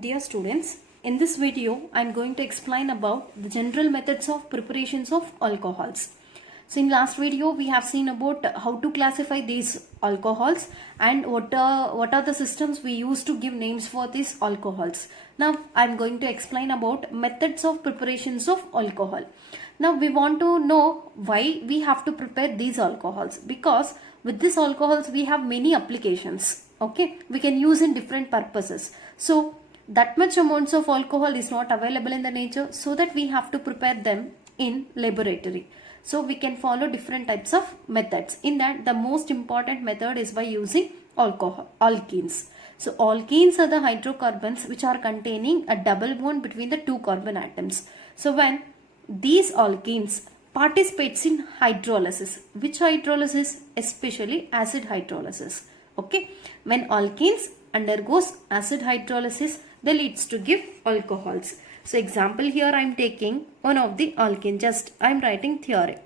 Dear students, in this video I am going to explain about the general methods of preparations of alcohols. So in last video we have seen about how to classify these alcohols and what are the systems we use to give names for these alcohols. Now I am going to explain about methods of preparations of alcohol. Now we want to know why we have to prepare these alcohols, because with these alcohols we have many applications. Okay, we can use in different purposes. So that much amounts of alcohol is not available in the nature, so that we have to prepare them in laboratory. So we can follow different types of methods. In that, the most important method is by using alkenes. So alkenes are the hydrocarbons which are containing a double bond between the two carbon atoms. So when these alkenes participates in hydrolysis, which hydrolysis? Especially acid hydrolysis. Okay, when alkenes undergoes acid hydrolysis, they leads to give alcohols. So example, here I am taking one of the alkene, just I am writing theory.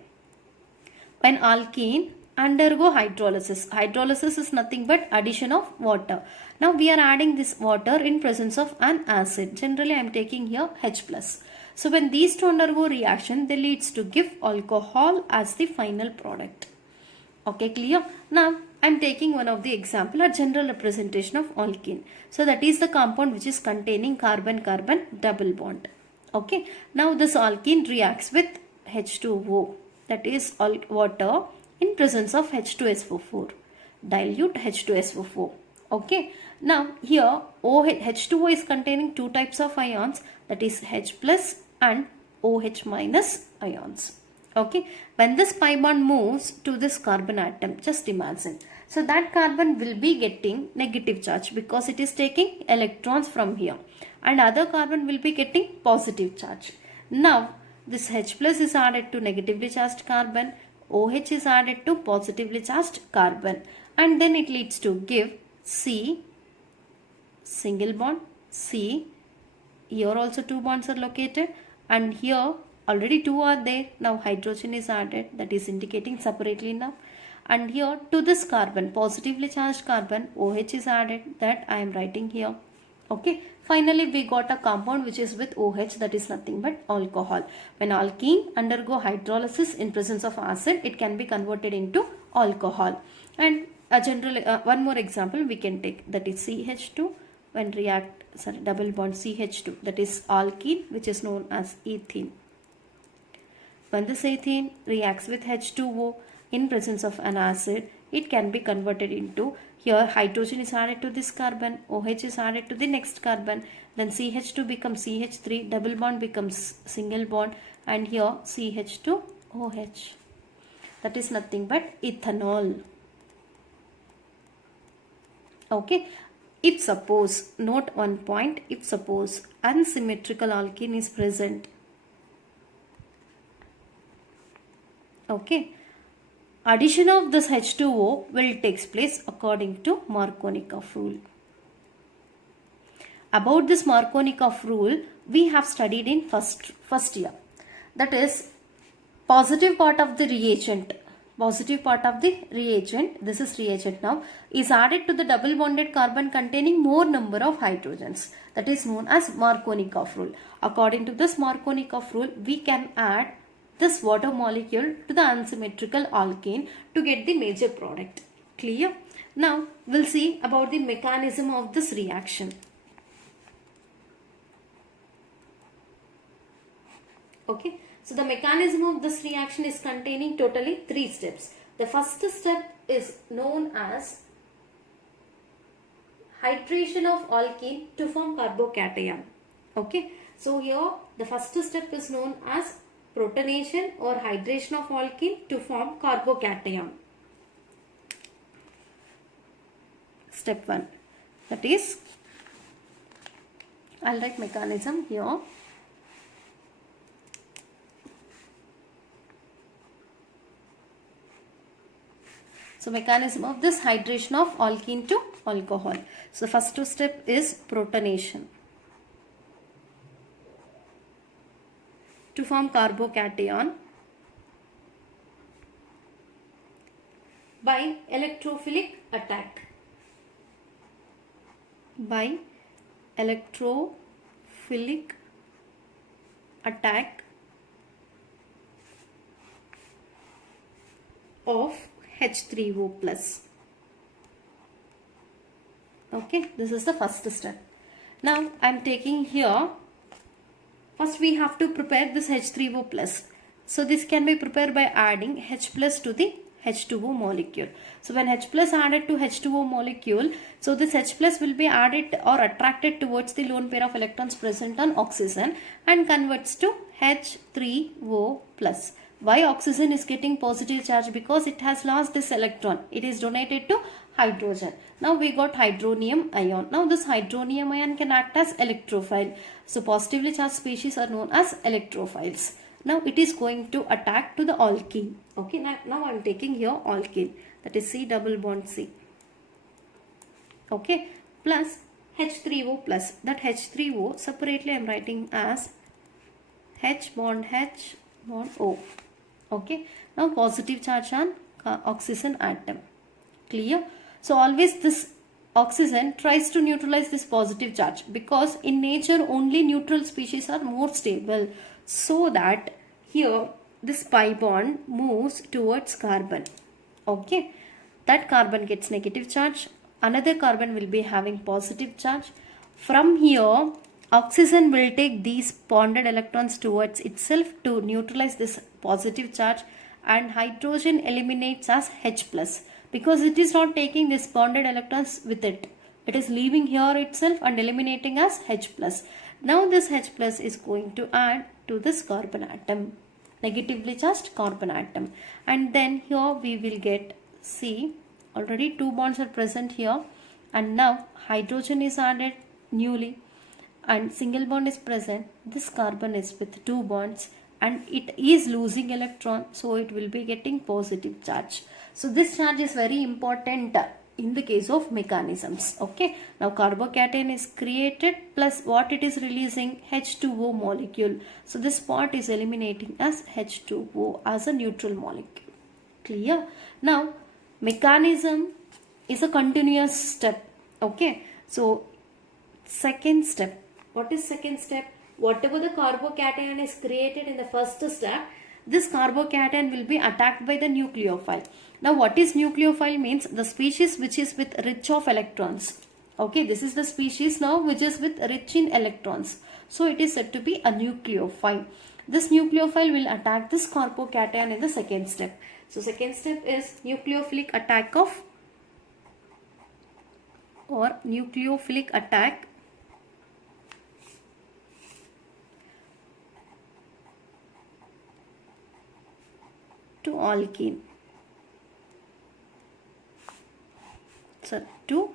When alkene undergo hydrolysis is nothing but addition of water. Now we are adding this water in presence of an acid. Generally I am taking here H+. So when these two undergo reaction, they leads to give alcohol as the final product. Okay, clear? Now I am taking one of the example, a general representation of alkene. So that is the compound which is containing carbon-carbon double bond. Okay, now this alkene reacts with H2O, that is water in presence of H2SO4, dilute H2SO4. Okay, now here H2O is containing two types of ions, that is H+ and OH- ions. Okay, when this pi bond moves to this carbon atom, just imagine. So that carbon will be getting negative charge because it is taking electrons from here, and other carbon will be getting positive charge. Now this H+ is added to negatively charged carbon, OH is added to positively charged carbon, and then it leads to give C, single bond, C. Here also two bonds are located, and here already two are there. Now hydrogen is added, that is indicating separately now. And here to this carbon, positively charged carbon, OH is added, that I am writing here. Okay, finally we got a compound which is with OH, that is nothing but alcohol. When alkene undergo hydrolysis in presence of acid, it can be converted into alcohol. And a general one more example we can take, that is CH2 when double bond CH2, that is alkene, which is known as ethene. When this ethene reacts with H2O in presence of an acid, it can be converted into, here hydrogen is added to this carbon, OH is added to the next carbon, then CH2 becomes CH3, double bond becomes single bond, and here CH2OH. That is nothing but ethanol. Okay, if suppose, note one point, if suppose unsymmetrical alkene is present, okay, addition of this H2O will take place according to Markovnikov rule. About this Markovnikov rule, we have studied in first year. That is, positive part of the reagent, this is reagent now, is added to the double bonded carbon containing more number of hydrogens. That is known as Markovnikov rule. According to this Markovnikov rule, we can add this water molecule to the unsymmetrical alkane to get the major product. Clear? Now we'll see about the mechanism of this reaction. Okay, so the mechanism of this reaction is containing totally 3 steps. The first step is known as hydration of alkene to form carbocation. Okay, so here the first step is known as protonation or hydration of alkene to form carbocation. Step 1, that is, I'll write mechanism here. So mechanism of this hydration of alkene to alcohol. So the first step is protonation to form carbocation by electrophilic attack. electrophilic attack of H3O plus. Okay, this is the first step. Now I am taking here, first we have to prepare this H3O plus. So this can be prepared by adding H plus to the H2O molecule. So when H plus added to H2O molecule, so this H plus will be added or attracted towards the lone pair of electrons present on oxygen and converts to H3O plus. Why oxygen is getting positive charge? Because it has lost this electron. It is donated to hydrogen. Now we got hydronium ion. Now this hydronium ion can act as electrophile. So positively charged species are known as electrophiles. Now it is going to attack to the alkene. Okay, now I am taking here alkene, that is C double bond C. Okay, plus H3O plus. That H3O separately I am writing as H bond O. Okay, now positive charge on oxygen atom. Clear? So always this oxygen tries to neutralize this positive charge, because in nature only neutral species are more stable. So that here this pi bond moves towards carbon. Okay, that carbon gets negative charge, another carbon will be having positive charge. From here oxygen will take these bonded electrons towards itself to neutralize this positive charge, and hydrogen eliminates as H plus, because it is not taking this bonded electrons with it. It is leaving here itself and eliminating as H plus. Now this H plus is going to add to this carbon atom, negatively charged carbon atom, and then here we will get C. Already two bonds are present here, and now hydrogen is added newly and single bond is present. This carbon is with two bonds and it is losing electron, so it will be getting positive charge. So this charge is very important in the case of mechanisms. Okay, now carbocation is created, plus what it is releasing, H2O molecule. So this part is eliminating as H2O as a neutral molecule. Clear? Now mechanism is a continuous step. Okay, so second step. What is second step? Whatever the carbocation is created in the first step, this carbocation will be attacked by the nucleophile. Now what is nucleophile? Means the species which is with rich of electrons. Okay, this is the species now which is with rich in electrons. So it is said to be a nucleophile. This nucleophile will attack this carbocation in the second step. So second step is nucleophilic attack of nucleophilic attack to alkene. So to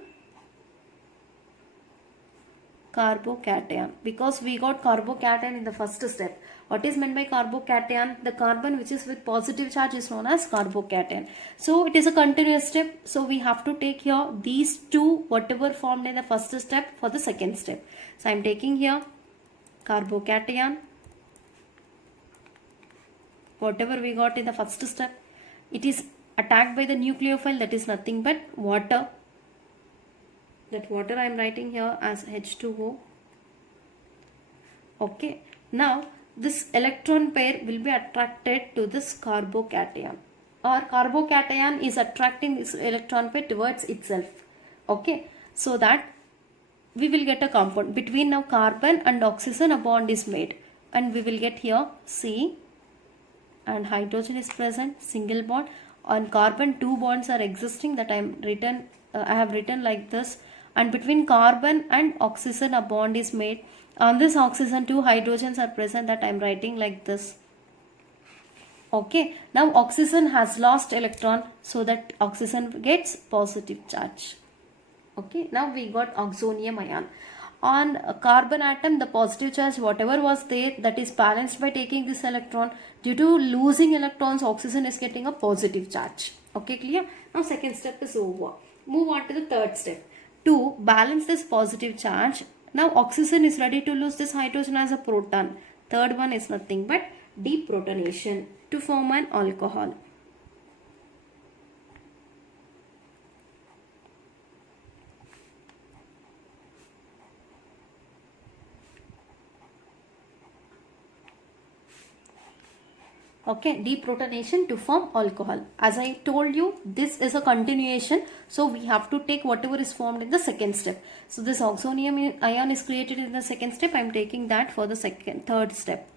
carbocation, because we got carbocation in the first step. What is meant by carbocation? The carbon which is with positive charge is known as carbocation. So it is a continuous step. So we have to take here these two, whatever formed in the first step, for the second step. So I am taking here carbocation, whatever we got in the first step, it is attacked by the nucleophile, that is nothing but water. That water I am writing here as H2O. Okay, now this electron pair will be attracted to this carbocation, or carbocation is attracting this electron pair towards itself. Okay, so that we will get a compound. Between now carbon and oxygen a bond is made, and we will get here C, and hydrogen is present, single bond. On carbon two bonds are existing, that I have written like this, and between carbon and oxygen a bond is made. On this oxygen two hydrogens are present, that I am writing like this. Okay, now oxygen has lost electron, so that oxygen gets positive charge. Okay, now we got oxonium ion. On a carbon atom, the positive charge whatever was there, that is balanced by taking this electron. Due to losing electrons, oxygen is getting a positive charge. Okay, clear? Now second step is over. Move on to the third step. To balance this positive charge, now oxygen is ready to lose this hydrogen as a proton. Third one is nothing but deprotonation to form an alcohol. Okay, deprotonation to form alcohol. As I told you, this is a continuation, so we have to take whatever is formed in the second step. So this oxonium ion is created in the second step. I am taking that for the third step.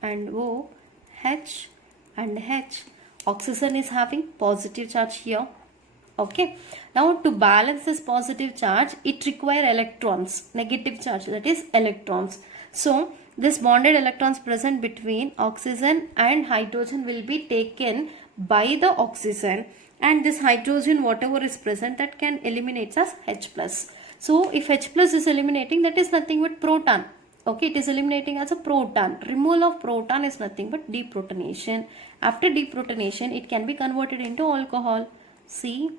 And O, H and H. Oxygen is having positive charge here. Okay. Now to balance this positive charge, it requires electrons, negative charge, that is electrons. So this bonded electrons present between oxygen and hydrogen will be taken by the oxygen, and this hydrogen whatever is present that can eliminate as H plus. So if H plus is eliminating, that is nothing but proton. Okay, it is eliminating as a proton. Removal of proton is nothing but deprotonation. After deprotonation, it can be converted into alcohol. C,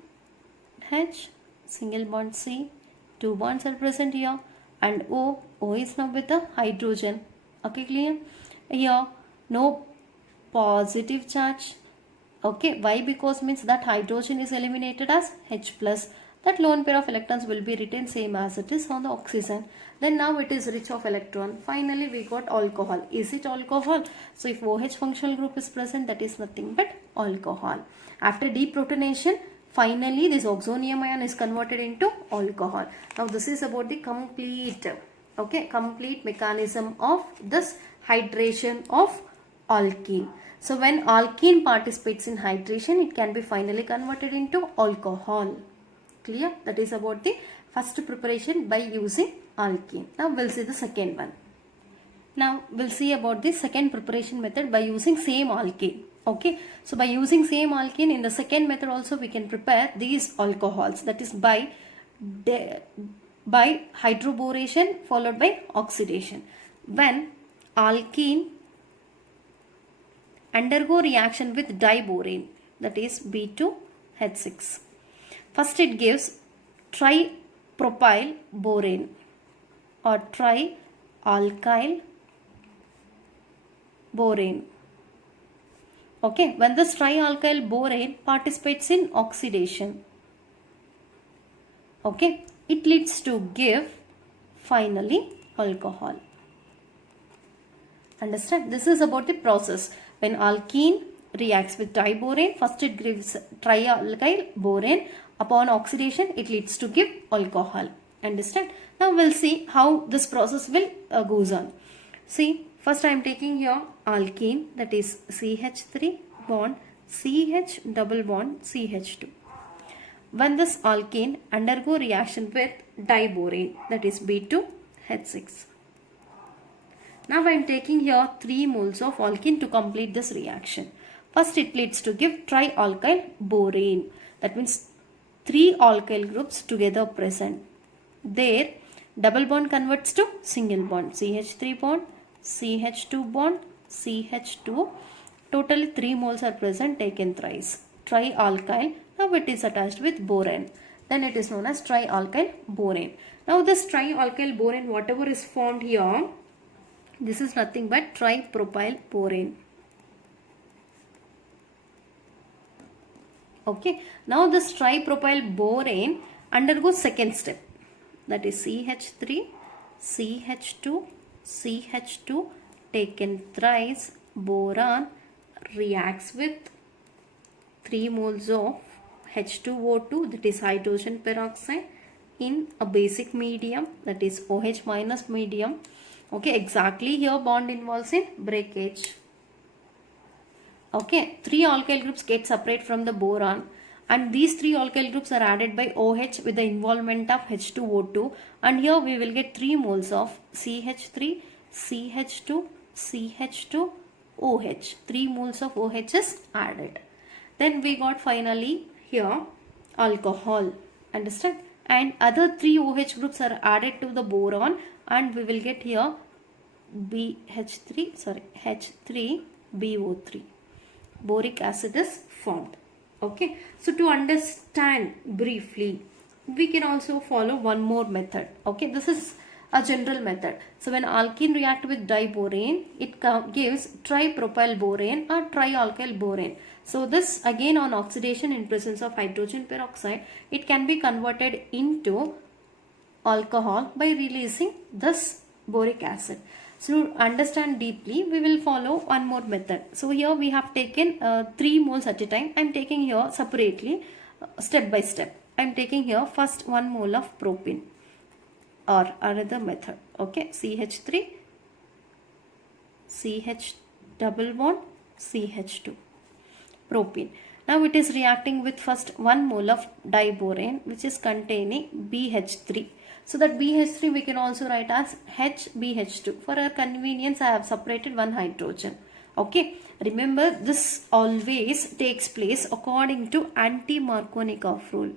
H, single bond C, two bonds are present here, and O is now with the hydrogen. Okay, clear? Here, no positive charge. Okay, why? Because means that hydrogen is eliminated as H plus. That lone pair of electrons will be written same as it is on the oxygen. Then now it is rich of electron. Finally, we got alcohol. Is it alcohol? So if OH functional group is present, that is nothing but alcohol. After deprotonation, finally this oxonium ion is converted into alcohol. Now this is about the complete mechanism of this hydration of alkene. So when alkene participates in hydration, it can be finally converted into alcohol. Clear? That is about the first preparation by using alkene. Now we'll see the second one. Now we'll see about the second preparation method by using same alkene. Okay, so by using same alkene in the second method also we can prepare these alcohols, that is by hydroboration followed by oxidation. When alkene undergo reaction with diborane, that is B2H6. First it gives tripropyl borane or trialkyl borane. Okay, when this trialkyl borane participates in oxidation, okay, it leads to give finally alcohol. Understand? This is about the process. When alkene reacts with diborane, first it gives trialkyl borane. Upon oxidation, it leads to give alcohol. Understand? Now we'll see how this process will goes on. See, first I am taking here alkene, that is CH3 bond CH double bond CH2. When this alkene undergo reaction with diborane, that is B2H6. Now I am taking here 3 moles of alkene to complete this reaction. First it leads to give trialkyl borane. That means 3 alkyl groups together present. There double bond converts to single bond. CH3 bond, CH2 bond, CH2. Totally 3 moles are present, taken thrice. Trialkyl. Now it is attached with borane. Then it is known as trialkyl borane. Now this trialkyl borane, whatever is formed here, this is nothing but tripropyl borane. Okay, now this tripropyl borane undergoes second step, that is CH3, CH2, CH2 taken thrice, boron reacts with 3 moles of H2O2, that is hydrogen peroxide, in a basic medium, that is OH minus medium. Okay, exactly here bond involves in breakage. Okay, 3 alkyl groups get separate from the boron, and these 3 alkyl groups are added by OH with the involvement of H2O2, and here we will get 3 moles of CH3, CH2, CH2, OH. 3 moles of OH is added. Then we got finally here alcohol. Understand? And other 3 OH groups are added to the boron, and we will get here H3BO3. Boric acid is formed. Okay, so to understand briefly, we can also follow one more method. Okay, this is a general method. So when alkene react with diborane, it gives tripropyl borane or trialkyl borane. So this again on oxidation in presence of hydrogen peroxide, it can be converted into alcohol by releasing this boric acid. So to understand deeply, we will follow one more method. So here we have taken 3 moles at a time. I am taking here separately, step by step. I am taking here first 1 mole of propene, or another method. Okay, CH3, CH double bond, CH2, propene. Now it is reacting with first 1 mole of diborane, which is containing BH3. So that BH3 we can also write as HBH2. For our convenience, I have separated one hydrogen. Okay, remember this always takes place according to anti-Markovnikov rule.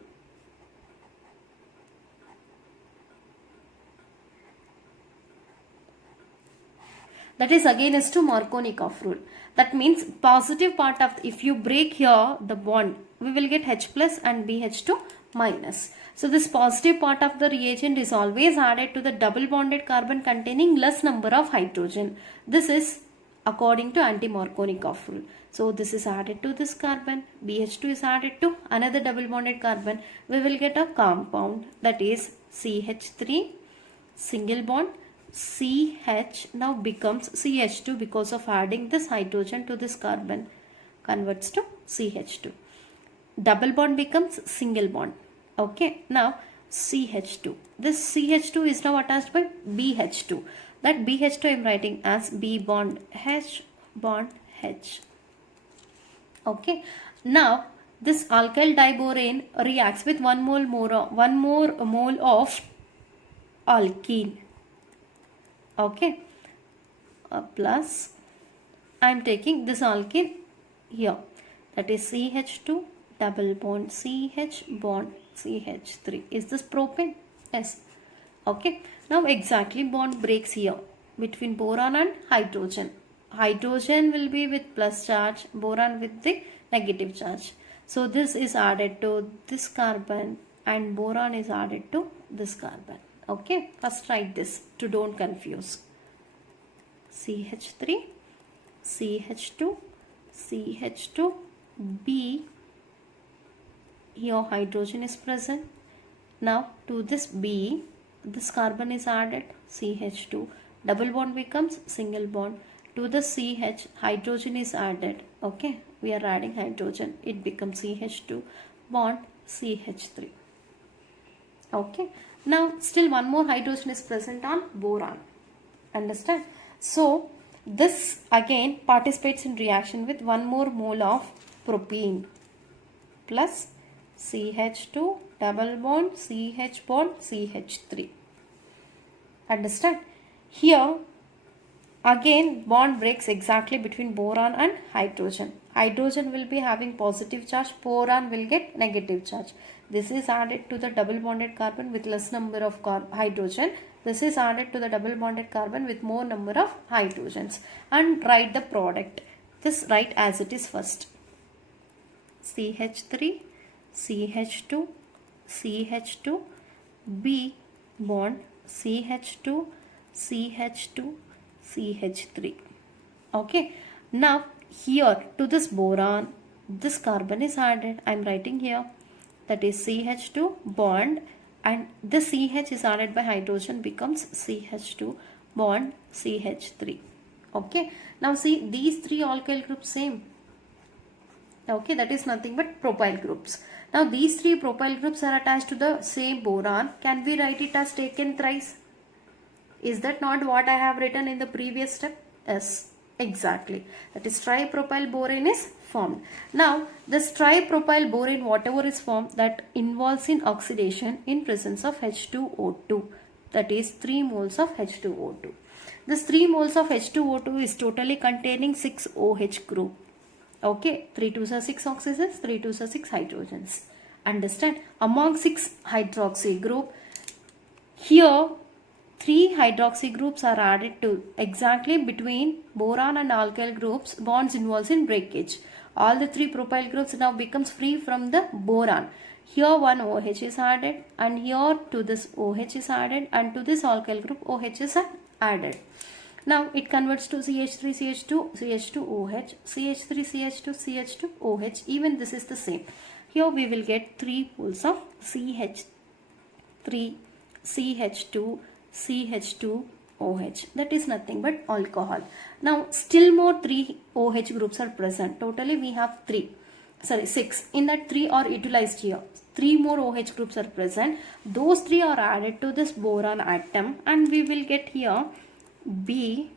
That is against to Markovnikov rule. That means positive part of, if you break here the bond, we will get H plus and BH2 minus. So this positive part of the reagent is always added to the double bonded carbon containing less number of hydrogen. This is according to anti-Markovnikov rule. So this is added to this carbon, BH2 is added to another double bonded carbon. We will get a compound, that is CH3 single bond, CH now becomes CH2 because of adding this hydrogen to this carbon, converts to CH2. Double bond becomes single bond. Okay, now CH2. This CH2 is now attached by BH2. That BH2 I am writing as B bond H bond H. Okay, now this alkyl diborane reacts with 1 more mole of alkene. Okay, plus I am taking this alkene here, that is CH2 double bond CH bond CH3. Is this propane? Yes. Okay, now exactly bond breaks here between boron and hydrogen. Hydrogen will be with plus charge, boron with the negative charge. So this is added to this carbon and boron is added to this carbon. Okay, first write this to don't confuse. CH3, CH2, CH2, B, here hydrogen is present. Now to this B, this carbon is added, CH2, double bond becomes single bond. To the CH, hydrogen is added. Okay, we are adding hydrogen, it becomes CH2 bond CH3. Okay, now still one more hydrogen is present on boron. Understand? So this again participates in reaction with 1 more mole of propene plus CH2 double bond CH bond CH3. Understand? Here again bond breaks exactly between boron and hydrogen. Hydrogen will be having positive charge, boron will get negative charge. This is added to the double bonded carbon with less number of hydrogen. This is added to the double bonded carbon with more number of hydrogens. And write the product. This write as it is first. CH3, CH2, CH2, B bond, CH2, CH2, CH3. Okay. Now here to this boron, this carbon is added. I am writing here, that is CH2 bond, and the CH is added by hydrogen becomes CH2 bond CH3. Okay. Now see these 3 alkyl groups same. Okay, that is nothing but propyl groups. Now these 3 propyl groups are attached to the same boron. Can we write it as taken thrice? Is that not what I have written in the previous step? Yes, exactly. That is tripropyl borane is formed. Now this tripropyl borane, whatever is formed, that involves in oxidation in presence of H2O2. That is 3 moles of H2O2. This 3 moles of H2O2 is totally containing 6 OH group. Okay, 3 2s are 6 oxygens, 3 2s are 6 hydrogens. Understand? Among 6 hydroxy group, here 3 hydroxy groups are added to exactly between boron and alkyl groups. Bonds involves in breakage. All the 3 propyl groups now becomes free from the boron. Here one OH is added, and here to this OH is added, and to this alkyl group OH is added. Now it converts to CH3, CH2, CH2OH, CH3, CH2, CH2OH. Even this is the same. Here we will get 3 moles of CH3, CH2, CH2, OH. That is nothing but alcohol. Now still more 3 OH groups are present. Totally we have 6. In that 3 are utilized here. 3 more OH groups are present. Those 3 are added to this boron atom and we will get here BOH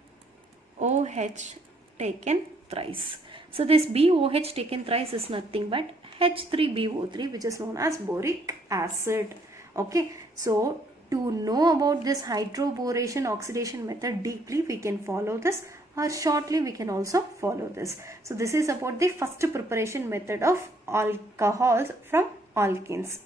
taken thrice. So this BOH taken thrice is nothing but H3BO3, which is known as boric acid. Okay, so to know about this hydroboration oxidation method deeply, we can follow this, or shortly we can also follow this. So this is about the first preparation method of alcohols from alkenes.